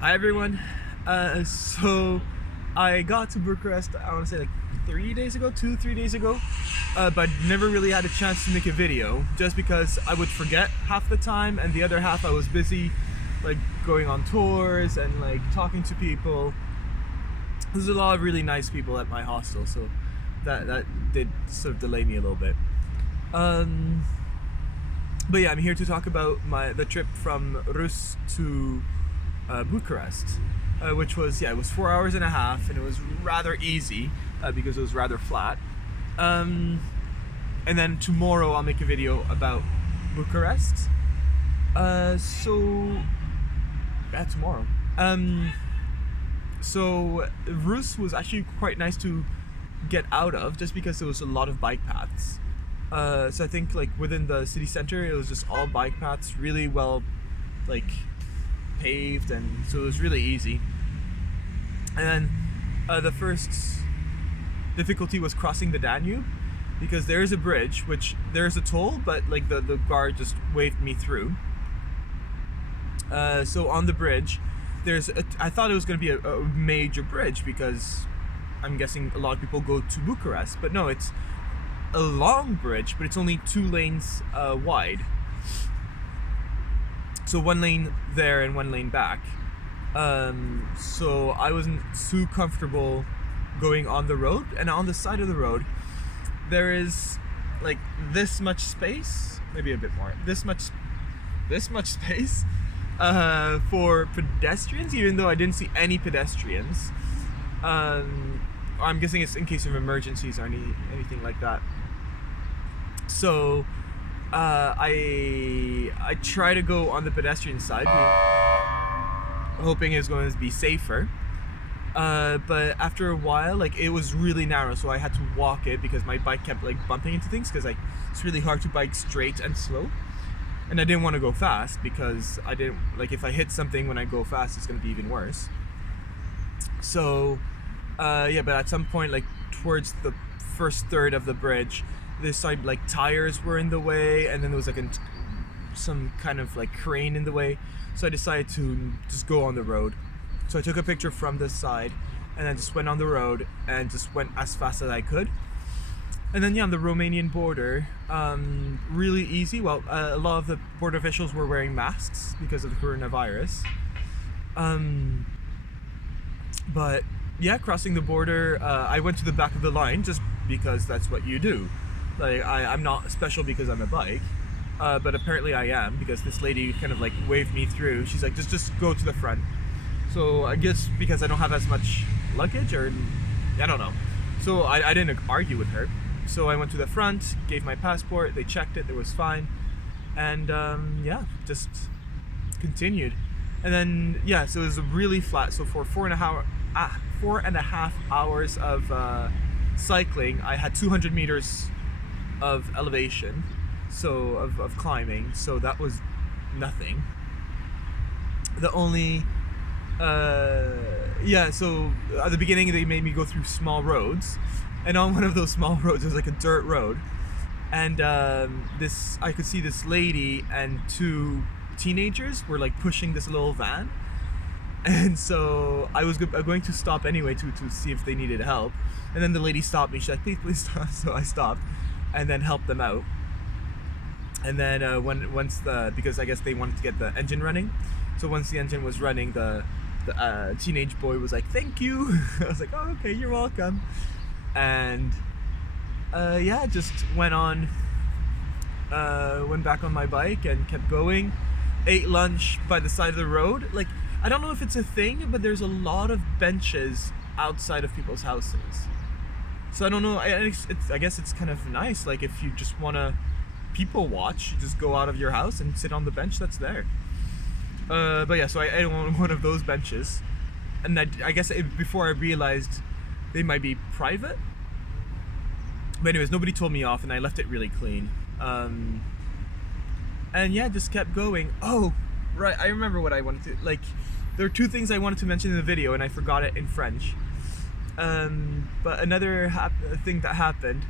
Hi everyone. So I got to Bucharest, I want to say like 3 days ago, but never really had a chance to make a video just because I would forget half the time and the other half I was busy like going on tours and like talking to people. There's a lot of really nice people at my hostel, so that did sort of delay me a little bit. Um, but yeah, I'm here to talk about the trip from Ruse to Bucharest, which was, yeah, it was 4 hours and a half, and it was rather easy because it was rather flat. And then tomorrow I'll make a video about Bucharest. So yeah, tomorrow. So Ruse was actually quite nice to get out of, just because there was a lot of bike paths. So I think like within the city center, it was just all bike paths, really well, like paved, and so it was really easy. And then the first difficulty was crossing the Danube, because there is a bridge, which there is a toll, but like the guard just waved me through. So on the bridge, I thought it was going to be a major bridge, because I'm guessing a lot of people go to Bucharest, but no, it's a long bridge, but it's only 2 lanes wide. So 1 lane there and 1 lane back. So I wasn't too comfortable going on the road, and on the side of the road there is like this much space, maybe a bit more, this much space for pedestrians, even though I didn't see any pedestrians. I'm guessing it's in case of emergencies or anything like that. So I try to go on the pedestrian side, hoping it's going to be safer. But after a while, like, it was really narrow, so I had to walk it because my bike kept like bumping into things, because like it's really hard to bike straight and slow. And I didn't want to go fast, because I didn't like, if I hit something when I go fast, it's going to be even worse. So yeah, but at some point, like towards the first third of the bridge, this side, like, tires were in the way, and then there was like some kind of like crane in the way. So I decided to just go on the road. So I took a picture from this side, and then just went on the road and just went as fast as I could. And then, yeah, on the Romanian border, really easy. Well, a lot of the border officials were wearing masks because of the coronavirus. But yeah, crossing the border, I went to the back of the line just because that's what you do. Like, I'm not special because I'm a bike, but apparently I am, because this lady kind of like waved me through. She's like, just go to the front. So I guess because I don't have as much luggage, or I don't know. So I didn't argue with her. So I went to the front, gave my passport, they checked it, it was fine. And yeah, just continued. And then, yeah, so it was really flat. So for 4.5 hours of cycling, I had 200 meters of elevation, so of climbing. So that was nothing. The only yeah, so at the beginning they made me go through small roads, and on one of those small roads there was like a dirt road, and I could see this lady and 2 teenagers were like pushing this little van, and so I was going to stop anyway to see if they needed help, and then the lady stopped me. She's like, please stop. So I stopped and then helped them out. And then because I guess they wanted to get the engine running, so once the engine was running, the teenage boy was like, thank you. I was like, oh, okay, you're welcome. And yeah, just went back on my bike and kept going. Ate lunch by the side of the road. Like, I don't know if it's a thing, but there's a lot of benches outside of people's houses. So I don't know, I guess it's kind of nice, like if you just want to people watch, you just go out of your house and sit on the bench that's there. But yeah, so I ate on one of those benches, and I guess before I realized they might be private. But anyways, nobody told me off, and I left it really clean. And yeah, just kept going. Oh, right, I remember what I wanted to, like, there are 2 things I wanted to mention in the video, and I forgot it in French. But another thing that happened,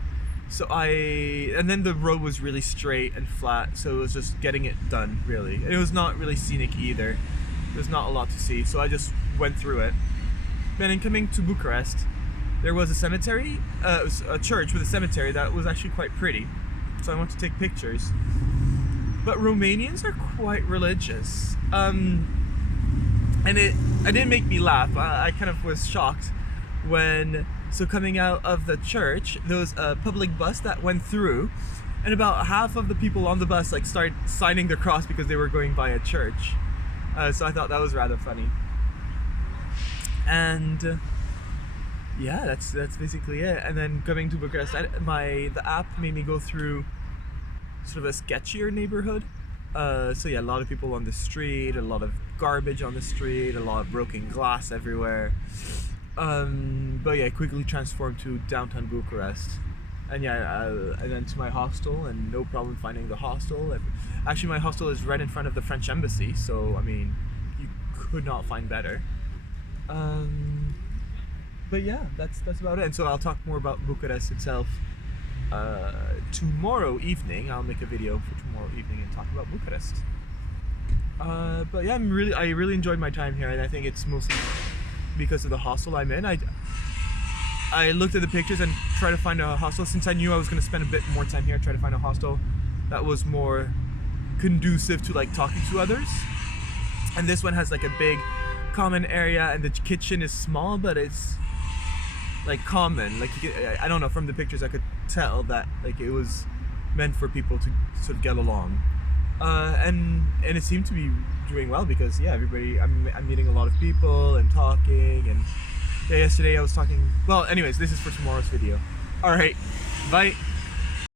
and then the road was really straight and flat, so it was just getting it done, really. And it was not really scenic either. there's not a lot to see, so I just went through it. Then in coming to Bucharest, there was a cemetery, it was a church with a cemetery that was actually quite pretty, so I went to take pictures. But Romanians are quite religious, and it didn't make me laugh. I kind of was shocked when, so coming out of the church, there was a public bus that went through, and about half of the people on the bus like started signing their cross because they were going by a church. So I thought that was rather funny. And yeah, that's basically it. And then coming to Bucharest, the app made me go through sort of a sketchier neighborhood. So yeah, a lot of people on the street, a lot of garbage on the street, a lot of broken glass everywhere. But yeah, I quickly transformed to downtown Bucharest. And yeah, and then to my hostel, and no problem finding the hostel. Actually, my hostel is right in front of the French embassy, so I mean, you could not find better. But yeah, that's about it. And so I'll talk more about Bucharest itself tomorrow evening. I'll make a video for tomorrow evening and talk about Bucharest. But yeah, I really enjoyed my time here, and I think it's mostly because of the hostel I'm in. I looked at the pictures and tried to find a hostel, since I knew I was going to spend a bit more time here, try to find a hostel that was more conducive to like talking to others. And this one has like a big common area, and the kitchen is small, but it's like common. Like I don't know, from the pictures I could tell that like it was meant for people to sort of get along. And it seemed to be doing well, because yeah, everybody, I'm meeting a lot of people and talking, and yeah, yesterday I was talking, well anyways, this is for tomorrow's video. Alright, bye.